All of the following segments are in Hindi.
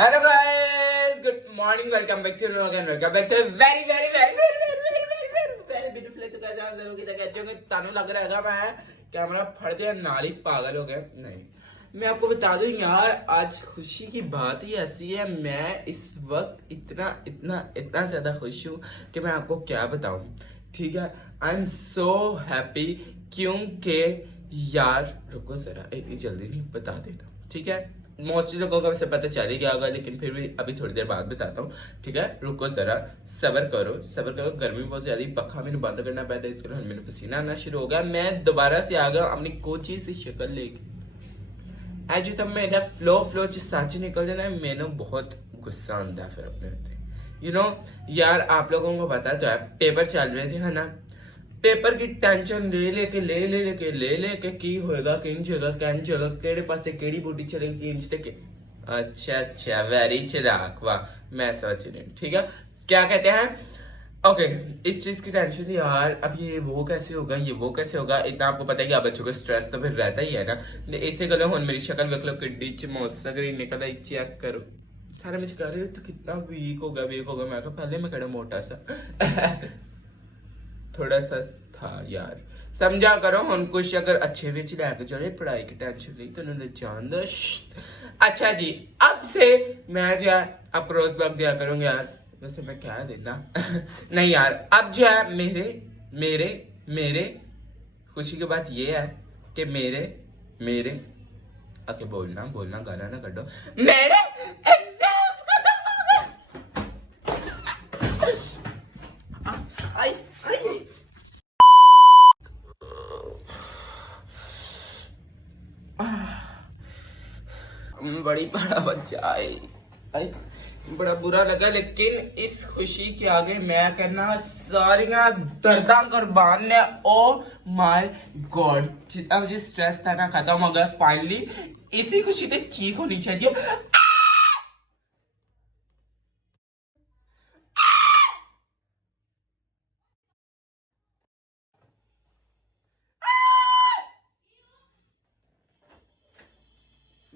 Hello guys, good morning, welcome back to welcome back to very beautiful. तो कैसे आप जरूर कितना कहते होंगे, तानू लग रहा है मैं कैमरा फट दिया, नाली पागल हो गए। नहीं, मैं आपको बता दूं यार, आज खुशी की बात ही ऐसी है। मैं इस वक्त इतना इतना इतना ज्यादा खुश हूँ कि मैं आपको क्या बताऊं। ठीक है, आई एम सो हैप्पी क्योंकि यार रुको जरा, इतनी जल्दी नहीं बता देता। ठीक है, मोस्टली लोगों को वैसे पता चल ही गया होगा, लेकिन फिर भी अभी थोड़ी देर बाद बताता हूँ। ठीक है, रुको जरा, सब्र करो। गर्मी बहुत ज्यादा, पखा मैंने बंद करना पैदा, इसके लिए मैंने पसीना आना शुरू हो गया। मैं दोबारा से आ गया अपनी कोची से शक्ल लेके। आज जो तब मेरा फ्लो च सच निकल जाता है, मैंने बहुत गुस्सा आता है फिर अपने यार आप लोगों को पता तो है, पेपर चल रहे थे है ना। पेपर की टेंशन ले लेके की होएगा, किंज होएगा, कैंज होएगा, केड़े पासे केड़ी बूटी चलेगी, किंज ते अच्छा वेरी चिराग, वाह, मैं समझ रही हूँ। ठीक है, क्या कहते हैं, ओके, इस चीज की टेंशन थी यार, अब ये वो कैसे होगा, ये वो कैसे होगा। इतना आपको पता है कि आप बच्चों को स्ट्रेस तो फिर रहता ही है ना। इसे गलो हुन मेरी शक्ल वेख लो, किड्डी च मौसा करी निकल आई, चेक करो। सारे मुझे कह रहे तो कितना वीक होगा। मैं कहा पहले मैं कड़ा मोटा सा थोड़ा सा था यार, समझा करो। हम कुछ अगर अच्छे विच लैके चले, पढ़ाई की टेंशन नहीं तो उन्होंने जान दो। अच्छा जी, अब से मैं जो है आपको रोज ब्लॉग दिया करूंगा यार। वैसे मैं क्या देना नहीं यार, अब जो है मेरे मेरे मेरे खुशी की बात ये है कि मेरे आके बोलना गाना ना कटो, मेरे एग्जाम्स खत्म हो गए। आई आई बड़ी बड़ा बच्चा है, बड़ा बुरा लगा, लेकिन इस खुशी के आगे मैं करना सारियां दर्दां कुर्बान ने। ओ माय गॉड, जितना मुझे स्ट्रेस था ना खत्म हो गया फाइनली। इसी खुशी पे चीख होनी चाहिए।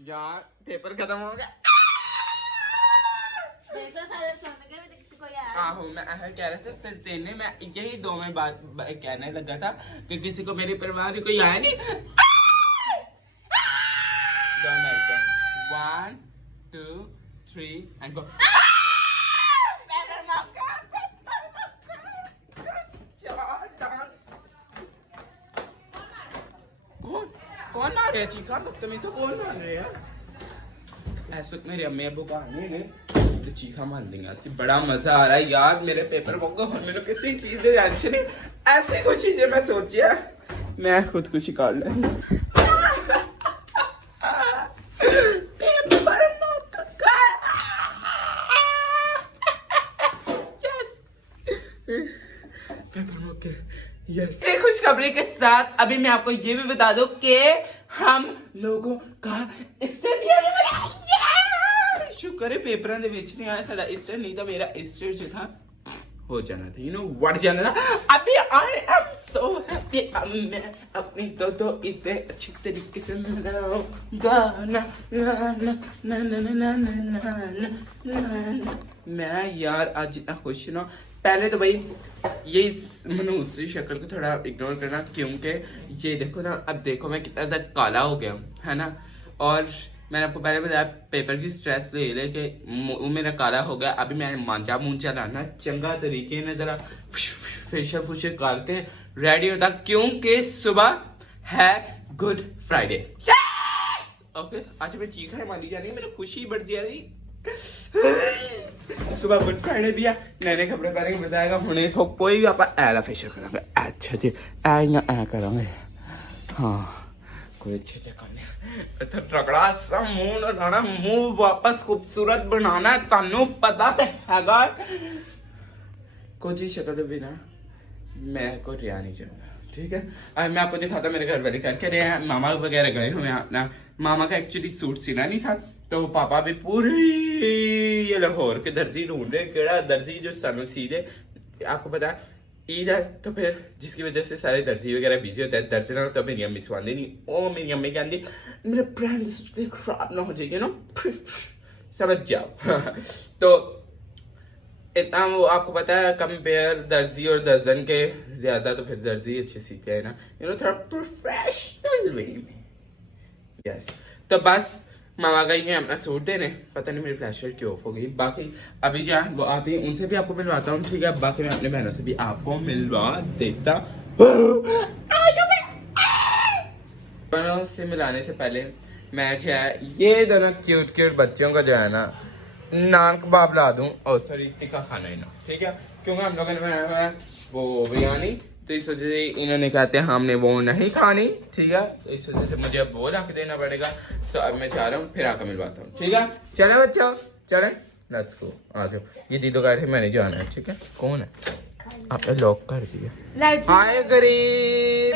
यार पेपर खत्म हो गया। आहो, मैं कह रहा था सिर तेने, मैं यही दो में बात कहने लगा था कि किसी को मेरी परवाह नहीं, कोई आया नहीं। One two three and go. कौन कौन मार रहे हैं चीखा, बदतमीज कौन मार रहे हैं। इस वक्त मेरे अम्मी अबू कहानी ने तो चीखा मार देंगे। बड़ा मजा आ रहा है यार, मेरे पेपर को मेरे किसी चीज से टेंशन नहीं, ऐसी खुशी जो मैं सोचिया मैं खुदकुशी कर ली। Yes. खुशखबरी के साथ अभी मैं आपको ये भी बता दूं कि हम लोगों का स्टेट भी आगे बढ़ा। शुक्र है पेपरों के विच नहीं आया साडा स्टेट, नहीं तो मेरा स्टेट जो था हो जाना था, व्हाट जाना था। अभी आई एम सो हैप्पी, मैं अपनी तो इतने अच्छी तरीके से मनाऊंगा ना ना ना ना ना ना ना। मैं यार आज इतना खुश ना, पहले तो भाई ये मनूस शक्ल को थोड़ा इग्नोर करना, क्योंकि ये देखो ना, अब देखो मैं कितना ज्यादा काला हो गया है ना। और मैंने आपको पहले बताया पेपर की स्ट्रेस ले लेके मुंह मेरा काला हो गया। अभी मैं मांजा लाना चंगा तरीके ने जरा फेशियल फुशियल करके रेडी होता, क्योंकि सुबह है गुड फ्राइडे। ओके, आज मैं चीखा है मानी जानी, मेरी खुशी बढ़ जाएगी। सुबह गुड फ्राइडे भी है, नए कपड़े पहन के बजाएगा हुणे तो कोई भी आप ऐला फेशियल करांगे। अच्छा जी, ऐ करांगे, हाँ कोई अच्छे से करने तो तगड़ा सा मुंह लगाना, मुंह वापस खूबसूरत बनाना, तानू पता तो हैगा। कुछ ही शक्ल के बिना मैं को रिया नहीं चाहता। ठीक है, आज मैं आपको दिखाता, मेरे घर वाले क्या रहे हैं, मामा वगैरह गए हुए हैं अपना। मामा का एक्चुअली सूट सिला नहीं था, तो पापा भी पूरी ये लाहौर के दर्जी ढूंढ रहे, केड़ा दर्जी जो सानू सी दे। आपको पता है ईद है, तो फिर जिसकी वजह से सारे दर्जी वगैरह बिजी होते हैं। दर्जी ना तो मेरी अम्मी सवांदी नहीं, ओ मेरी अम्मी कहती मेरे ब्रांड खराब ना हो जाएगी ना, समझ जाओ। तो इतना वो आपको पता है, कंपेयर दर्जी और दर्जन के ज्यादा तो फिर दर्जी अच्छी सीखते हैं ना, थोड़ा प्रोफेशनल वे में। यस, तो बस मामा गई है अपना सूट देने, पता नहीं मेरी फ्लैश लाइट क्यों ऑफ हो गई। बाकी अभी जो है वो आती है, उनसे भी आपको मिलवाता हूँ, ठीक है। बाकी मैं अपने बहनों से भी आपको मिलवा देता। बहनों से मिलाने से पहले मैं जो है ये दोनों क्यूट क्यूट बच्चों का जो है ना नान कबाब ला दूं, और सॉरी टिक्का खाना ही ना, ठीक है। क्योंकि हम लोगों ने बनाया हुआ है वो बिरयानी, तो इस वजह से इन्होंने कहते हैं हमने वो नहीं खानी, ठीक है। तो इस वजह से मुझे अब वो ला के देना पड़ेगा। सो अब मैं जा रहा हूँ, फिर आकर मिलवाता हूँ, ठीक है। चले बच्चों चले, लेट्स गो, आ जाओ। ये दीदो कह रहे मैंने जाना है, ठीक है। कौन है? आपने लॉक कर दिया। हाय गरीब,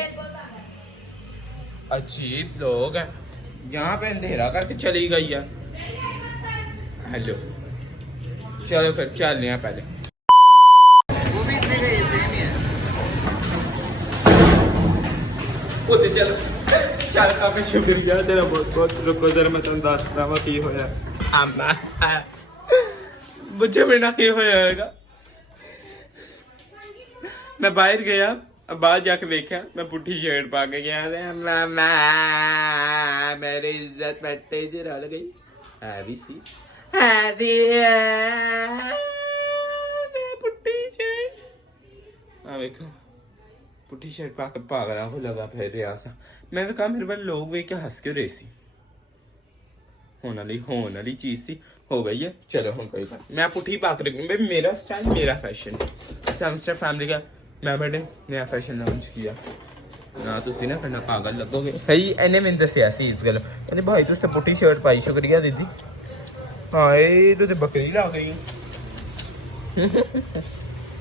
अजीब लोग हैं, यहाँ पे अंधेरा करके चली गई है। हेलो, चलो फिर चल रहे हैं पहले। वो भी इतने गए सेम ही है। उते चल चल, काफी शुक्रिया तेरा बहुत बहुत। रुको जरा मैं तुम दस रहा की होया मुझे बिना की होएगा। मैं बाहर गया, अब बाहर जाके देखा मैं पुट्ठी शर्ट पा के गया, मामा मेरी इज्जत पट्टे से रल गई। हैवी सी पुट्ठी शर्ट, देखो पुट्ठी शर्ट पा के पागल को लगा फिर रहा सा। मैंने कहा मेरे पास लोग वे क्या हंस क्यों रहे सी, होने वाली चीज सी हो गई है। चलो हम कोई बात, मैं पुट्ठी पा के रखूँ, मेरा स्टाइल मेरा फैशन। सैमस्टर फैमिली का मैं बेटे नया फैशन लॉन्च किया ना, तुसी ना करना पागल लगोगे। सही इन्हें मैंने दसिया सी इस गल, कहते भाई तुझे पुट्ठी शर्ट पाई, शुक्रिया दीदी। हाय तू तो बकरी ला गई।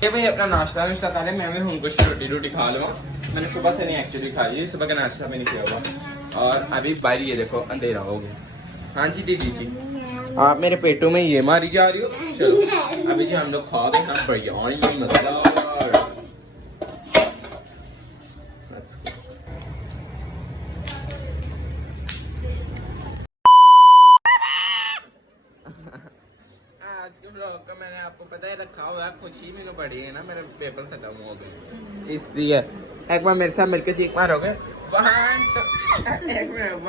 ये भाई अपना नाश्ता वाश्ता खा ले, मैं भी हूँ कुछ रोटी खा लूँ। मैंने सुबह से नहीं एक्चुअली खा ली, सुबह का नाश्ता भी नहीं किया हुआ। और अभी बाहर ये देखो अंधेरा हो गया। हाँ जी दीदी जी, आप मेरे पेटों में ये मारी जा रही हो। चलो अभी जी हम लोग खा गए ना बिरयानी मसाला। आज के ब्लॉग का मैंने आपको पता है रखा हुआ है, खुशी में पड़ी है ना, मेरे पेपर खत्म हो गए इसलिए। एक बार मेरे साथ मिलकर चीख मारोगे,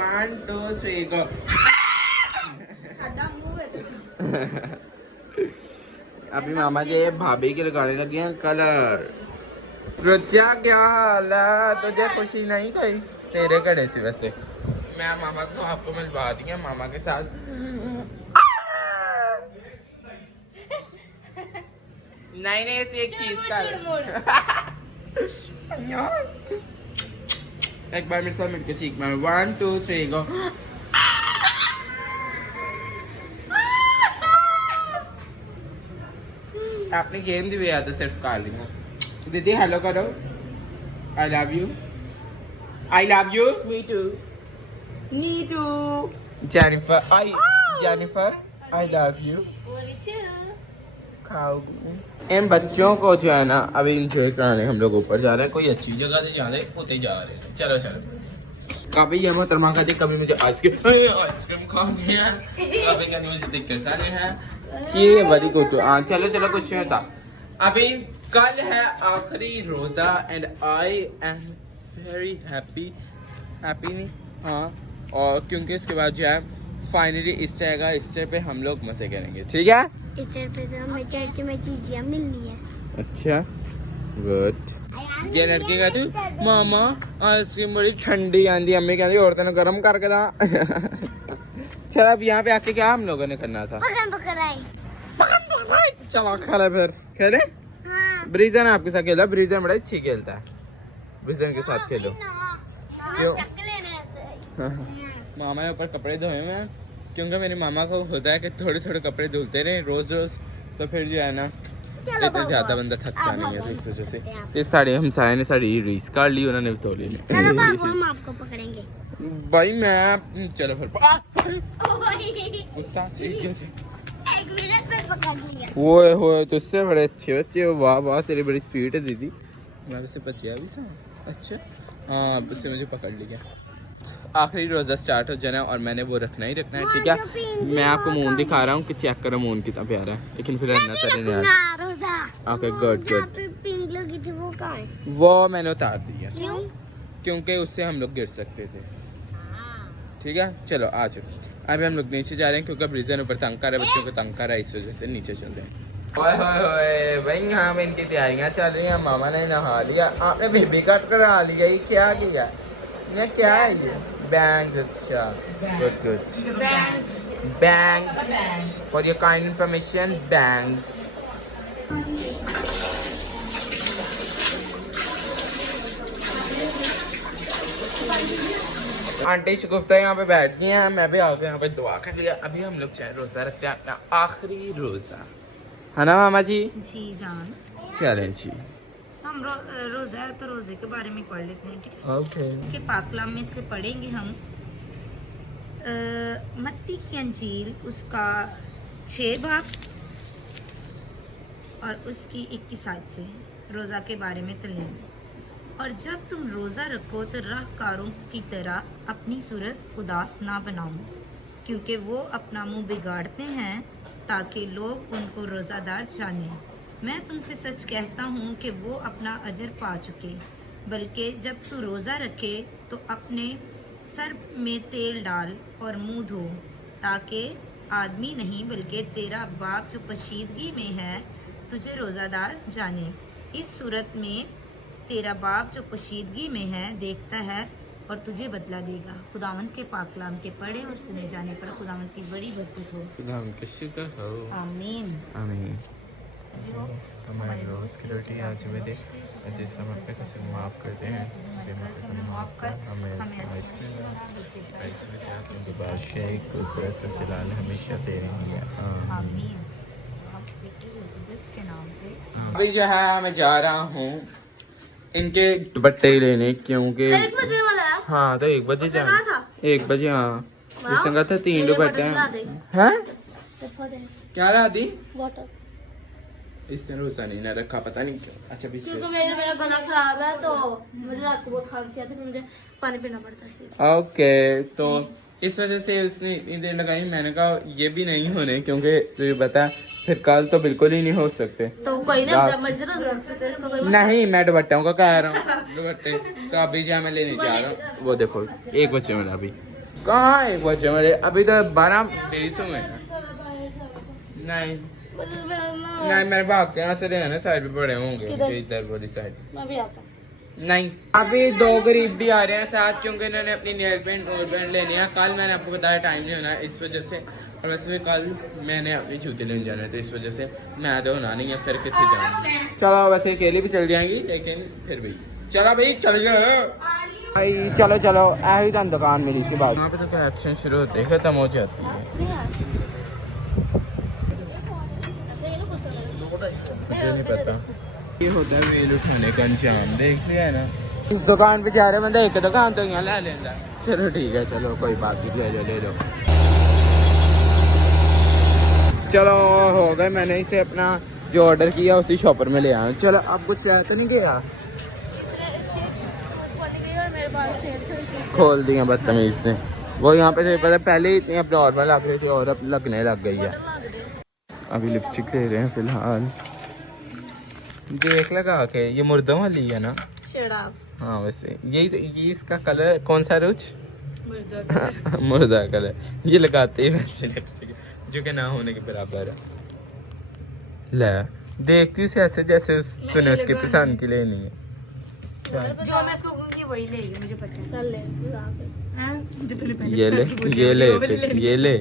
1 2 3 गो। अभी मामा जी भाभी के लगाने लगे हैं कलर। रुचा क्या हाल है, तुझे खुशी नहीं गई तेरे घड़े से? वैसे मैं मामा को आपको मिलवा दिया मामा के साथ। नहीं ऐसी एक चीज का एक बार मेरे साथ मिलकर चीख मार, 1 2 3 गो। आपने गेम दी हुई है तो सिर्फ कर लिया। दीदी हेलो करो, I love you, I love you, me too, me too. Jennifer I love you. खाओगी इन बच्चों को जो है ना अभी इंजॉय कराने हम लोग ऊपर जा रहे हैं, कोई अच्छी जगह से जा रहे हैं, होते जा रहे हैं। चलो कभी ये मोहतरमा कहती कभी मुझे आइसक्रीम खानी है, कभी कहती मुझे टिक्कर खाने हैं। ये बड़ी कुछ चलो कुछ नहीं होता। अभी कल है आखिरी रोजा and I am very happy नहीं हाँ, और क्योंकि इसके बाद जो है फाइनली ईस्टर आएगा, ईस्टर पे हम लोग मजे करेंगे, ठीक है। ईस्टर पे तो हमें चर्च में चीज़ें मिलनी है। अच्छा गुड। ये लड़के का तू मामा आइसक्रीम बड़ी ठंडी आंधी, अम्मी कहती औरतों ने गर्म करके दा। चल अब यहाँ पे आके क्या हम लोगों ने करना था, चलो खेले फिर खेले। ब्रीजन आपके साथ खेला, ब्रीजन बड़ा अच्छी खेलता है, ब्रीजन के साथ खेलो। क्यों? मामा ने ऊपर कपड़े धोए हुए हैं, क्योंकि मेरे मामा को होता है कि थोड़े थोड़े कपड़े धुलते रहे रोज, तो फिर जो है ना इतना ज्यादा बंदा थकता नहीं है, तो इस वजह से ये साड़ी हम सारे ने साड़ी रीस कर ली, उन्होंने तोड़ ली। हम आपको पकड़ेंगे भाई, मैं चलो फिर वो तुझसे बड़े अच्छे बच्चे, वाह वाह तेरी बड़ी स्पीड है दीदी। मैं वैसे बचिया भी सा अच्छा, हाँ उससे मुझे पकड़ लिया। आखिरी रोज़ा स्टार्ट हो जाना और मैंने वो रखना ही रखना है, ठीक है। मैं आपको मून दिखा रहा हूँ कि चेक करो मून कितना प्यारा है, लेकिन फिर ओके गुड गुड। वो मैंने उतार दिया क्योंकि उससे हम लोग गिर सकते थे, ठीक है। चलो आ जाओ, अभी हम लोग नीचे जा रहे हैं क्योंकि अब रीजन ऊपर तंग कर रहा है, बच्चों को तंग कर रहा है, इस वजह से नीचे चल रहे हैं। ओए होए होए भाई, यहाँ में इनकी तैयारियां चल रही हैं। मामा ने नहा लिया, आपने बेबी कट करा लिया, ये क्या किया? ये क्या है ये? बैंग्स, अच्छा good good. Bangs for your kind information, bangs. Aunty Shagufta यहाँ पे बैठ गई हैं, मैं भी आके यहाँ पे दुआ कर लिया। अभी हम लोग चाहे रोजा रखते हैं, अपना आखिरी रोजा, है ना मामा जी? जी जान, चलें जी। हम रोजा है तो रोजे के बारे में पढ़ लेते हैं, ठीक है? ओके। के पाकलाम में से पढ़ेंगे हम मत्ती की अंजील, उसका 6 बाब और उसकी 21 आयत से रोज़ा के बारे में तलीम। और जब तुम रोज़ा रखो तो राहकारों की तरह अपनी सूरत उदास ना बनाओ, क्योंकि वो अपना मुंह बिगाड़ते हैं ताकि लोग उनको रोज़ादार जाने। मैं तुमसे सच कहता हूँ कि वो अपना अजर पा चुके। बल्कि जब तू रोज़ा रखे तो अपने सर में तेल डाल और मुंह धो, ताकि आदमी नहीं बल्कि तेरा बाप जो पशीदगी में है तुझे रोज़ादार जाने। इस सूरत में तेरा बाप जो पशीदगी में है देखता है और तुझे बदला देगा। खुदावंद के पाकलाम के पढ़े और सुने जाने पर खुदावंद की बड़ी बरकत हो। खुदावंद का शुक्र हो। आमीन आमीन। हमारी रोज़ की रोटी आज हमें दे, जिस हम अपने कुछ माफ़ करते हैं माफ कर हमें बादशाह कुदरत से जलाल हमेशा तेरे ही है। आमीन। आप बेटे के नाम पे अभी जो है मैं जा रहा हूँ इनके दुपट्टे लेने, क्योंकि 1 बजे वाला है। हाँ तो 1 बजे उसने जाना, कहा था? 1 बजे। हाँ वाह। इसने कहा था 3 मेरे दुपट्टे बटन ला दे। हैं। क्या ला दी? वाटर, इसने रोजा नहीं ना रखा, पता नहीं क्यों। अच्छा पीछे क्योंकि मेरा गला खराब है तो मुझे रात को बहुत खांसी आती है, मुझे पानी पीना पड़ता है सिर्फ। ओके, तो इस वजह से उसने इतनी देर लगाई। मैंने कहा ये भी नहीं होने, क्योंकि तुझे पता है फिर कल तो बिल्कुल ही नहीं हो सकते। तो कोई ना, जब मर्जी रोज रख सकते हैं, इसको कोई मसला नहीं, मैं दुपट्टों का कह रहा हूँ, दुपट्टे तो अभी जो मैं लेने जा रहा हूँ। वो देखो 1 बजे मेरा, अभी कहाँ 1 बजे मेरे, अभी तो 12:23 हुए हैं। नहीं नहीं, मेरे भाग के यहाँ से रहना साइड पे पड़े होंगे, इधर वाली साइड। मैं भी आता हूँ। नहीं, अभी 2 गरीब भी आ रहे हैं साथ, क्योंकि इन्होंने अपनी नेल पेंट और पेंट लेने हैं। कल मैंने आपको बताया टाइम नहीं होना इस वजह से, और वैसे भी कल मैंने अपने जूते लेने जाने हैं, तो इस वजह से मैं तो होना नहीं है, फिर कितने जाऊँगी। चलो वैसे अकेले भी चल जाएंगी, लेकिन फिर भी चलो भाई चल जाओ भाई, चलो चलो। ऐसी तो दुकान मिली थी बात, यहाँ पे तो एक्शन शुरू होते ही खत्म हो जाती है। मुझे नहीं पता ये होता है वेल उठाने का अंजाम, देख लिया है ना। इस दुकान पे जा रहे बंदा, एक दुकान तो यहाँ ले लेंदा। चलो ठीक है, चलो कोई बात नहीं, ले लो। चलो हो गए, मैंने इसे अपना जो ऑर्डर किया उसी शॉपर में ले आया। चलो अब कुछ तो नहीं गया, खोल दिया बदतमीज ने। वो यहाँ पे पता पहले ही इतनी अब नॉर्मल लग रही थी और अब लगने लग गई है। अभी लिपस्टिक ले रहे हैं फिलहाल, देख लगा के। ये मुर्दों वाली है ना? शराब। हाँ वैसे यही तो, ये इसका कलर कौन सा रुच? मुर्दा कलर। ये लगाते ही वैसे लिपस्टिक जो कि ना होने के बराबर है। ले देखती उसे ऐसे जैसे तूने उसकी पसंद की लेनी है। जो मैं इसको कहूँगी वही लेगी, मुझे पता है। चल ले, जो तूने पहले ये ले, ये ले, ये ले।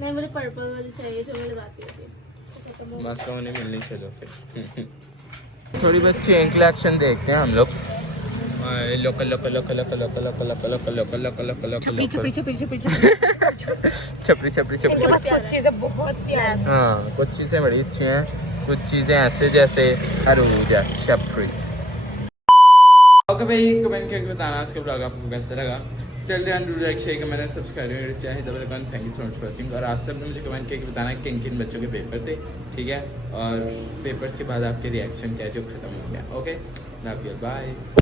नहीं मुझे पर्पल वाली चाहिए जो मैं लगाती होती है। मस्त होने मिलनी, चलो फिर। थोड़ी बहुत चेन कलेक्शन देखते हैं हम लोग। Local local local local local local local local local local local local छपरी छपरी छपरी छपरी छपरी छपरी। कुछ चीजें बहुत प्यारी। हाँ कुछ चीज़ें बड़ी अच्छी हैं, कुछ चीज़ें ऐसे जैसे अरूजा छपरी। ओके भाई, कमेंट करके बताना उसके ब्लॉग आपको कैसा लगा। चलते हैं, लाइक शेयर कमेंट सब्सक्राइब चाहे double account. Thank you so much for watching. और आप सब ने मुझे कमेंट करके बताना किन किन बच्चों के पेपर थे, ठीक है, और पेपर्स के बाद आपके रिएक्शन क्या जो खत्म हो गया। Okay, love you, bye.